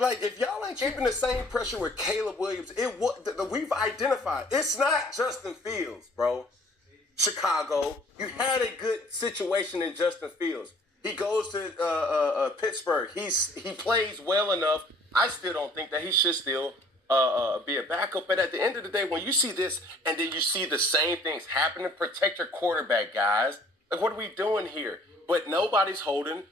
like if y'all ain't keeping the same pressure with Caleb Williams, we've identified it's not Justin Fields, bro. Chicago, you had a good situation in Justin Fields. He goes to Pittsburgh. He plays well enough. I still don't think that he should still be a backup. But at the end of the day, when you see this and then you see the same things happening, protect your quarterback, guys. Like, what are we doing here? But nobody's holding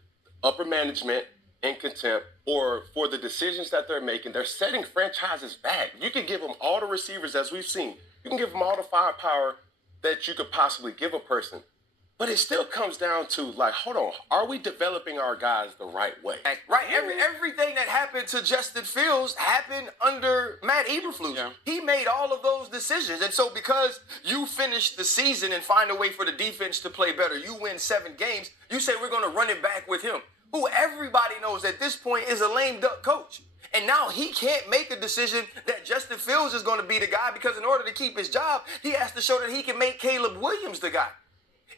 upper management in contempt or for the decisions that they're making. They're setting franchises back. You can give them all the receivers as we've seen. You can give them all the firepower that you could possibly give a person. But it still comes down to, like, hold on, are we developing our guys the right way? Right. Everything that happened to Justin Fields happened under Matt Eberflus. Yeah. He made all of those decisions. And so because you finish the season and find a way for the defense to play better, you win 7 games, you say we're going to run it back with him, who everybody knows at this point is a lame duck coach. And now he can't make a decision that Justin Fields is going to be the guy because in order to keep his job, he has to show that he can make Caleb Williams the guy.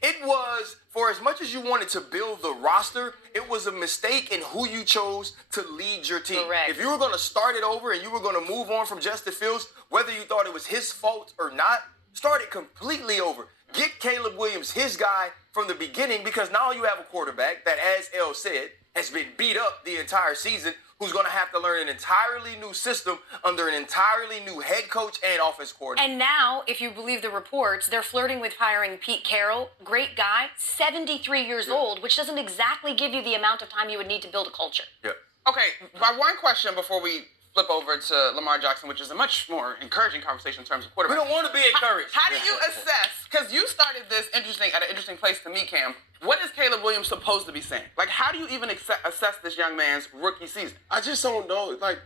It was, for as much as you wanted to build the roster, it was a mistake in who you chose to lead your team. Correct. If you were going to start it over and you were going to move on from Justin Fields, whether you thought it was his fault or not, start it completely over. Get Caleb Williams, his guy, from the beginning, because now you have a quarterback that, as El said, has been beat up the entire season, who's going to have to learn an entirely new system under an entirely new head coach and offense coordinator. And now, if you believe the reports, they're flirting with hiring Pete Carroll. Great guy, 73 years old, which doesn't exactly give you the amount of time you would need to build a culture. Yeah. Okay, my one question before we flip over to Lamar Jackson, which is a much more encouraging conversation in terms of quarterback. We don't want to be encouraged. How do you assess, because you started this at an interesting place to me, Cam, what is Caleb Williams supposed to be saying? Like, how do you even assess this young man's rookie season? I just don't know. Like,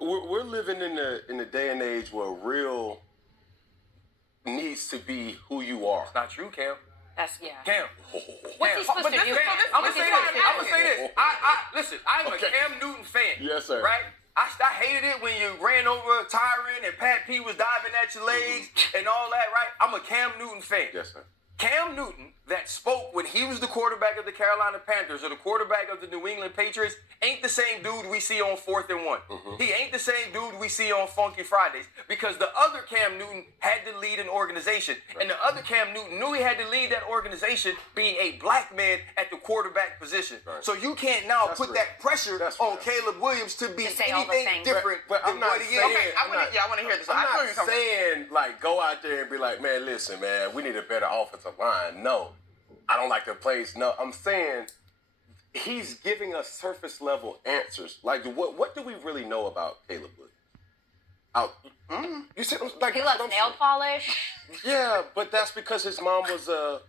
we're living in the day and age where real needs to be who you are. It's not true, Cam. That's, yeah. Cam. What's he supposed to do? I'm going to say this. Listen, I'm a Cam Newton fan. Yes, sir. Right? I hated it when you ran over Tyron and Pat P was diving at your legs and all that, right? I'm a Cam Newton fan. Yes, sir. Cam Newton, that spoke when he was the quarterback of the Carolina Panthers or the quarterback of the New England Patriots, ain't the same dude we see on 4th and 1. Mm-hmm. He ain't the same dude we see on Funky Fridays because the other Cam Newton had to lead an organization. Right. And the other Cam Newton knew he had to lead that organization being a black man at the quarterback position. Right. So you can't now put that pressure on Caleb Williams to be anything different but than what he is. Okay, I want to hear this. I'm not saying, like, go out there and be like, man, listen, man, we need a better offensive line. No, I don't like the plays. No, I'm saying he's giving us surface level answers. Like, what do we really know about Caleb Williams? You said like he loves nail polish. Yeah, but that's because his mom was a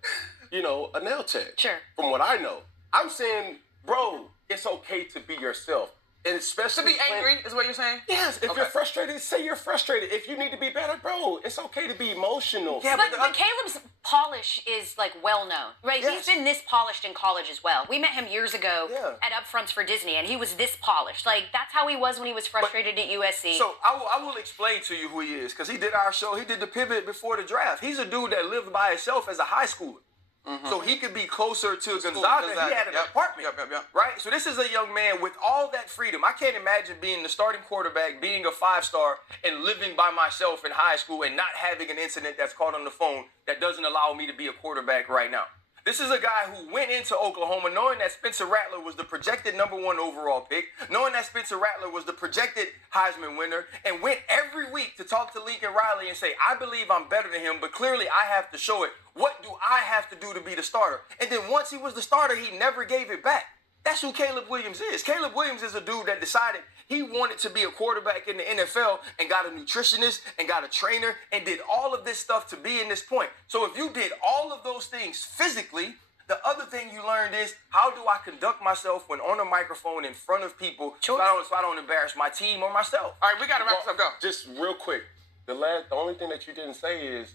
nail tech. Sure. From what I know, I'm saying, bro, it's okay to be yourself. And especially to be angry is what you're saying? Yes. If you're frustrated, say you're frustrated. If you need to be better, bro, it's okay to be emotional. Yeah, but Caleb's polish is like well known, right? Yes. He's been this polished in college as well. We met him years ago at Upfronts for Disney, and he was this polished. Like that's how he was when he was frustrated at USC. So I will explain to you who he is because he did our show. He did the pivot before the draft. He's a dude that lived by himself as a high schooler. Mm-hmm. So he could be closer to Gonzaga. He had an apartment, right? So this is a young man with all that freedom. I can't imagine being the starting quarterback, being a 5-star, and living by myself in high school and not having an incident that's caught on the phone that doesn't allow me to be a quarterback right now. This is a guy who went into Oklahoma knowing that Spencer Rattler was the projected #1 overall pick, knowing that Spencer Rattler was the projected Heisman winner, and went every week to talk to Lincoln Riley and say, I believe I'm better than him, but clearly I have to show it. What do I have to do to be the starter? And then once he was the starter, he never gave it back. That's who Caleb Williams is. Caleb Williams is a dude that decided he wanted to be a quarterback in the NFL and got a nutritionist and got a trainer and did all of this stuff to be in this point. So if you did all of those things physically, the other thing you learned is how do I conduct myself when on a microphone in front of people so I don't embarrass my team or myself. All right, we got to wrap this up. Go. Just real quick, the only thing that you didn't say is,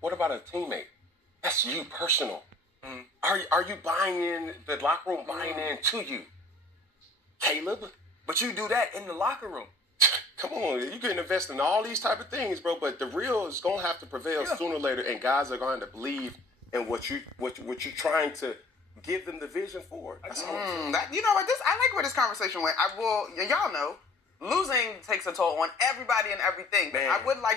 what about a teammate? That's you personal. Mm. Are you buying in, the locker room buying in to you? Caleb? But you do that in the locker room. Come on, you can invest in all these type of things, bro, but the real is going to have to prevail sooner or later, and guys are going to believe in what you're trying to give them the vision forward. That's all I'm saying. You know what? I like where this conversation went. Y'all know, losing takes a toll on everybody and everything. Man. I would like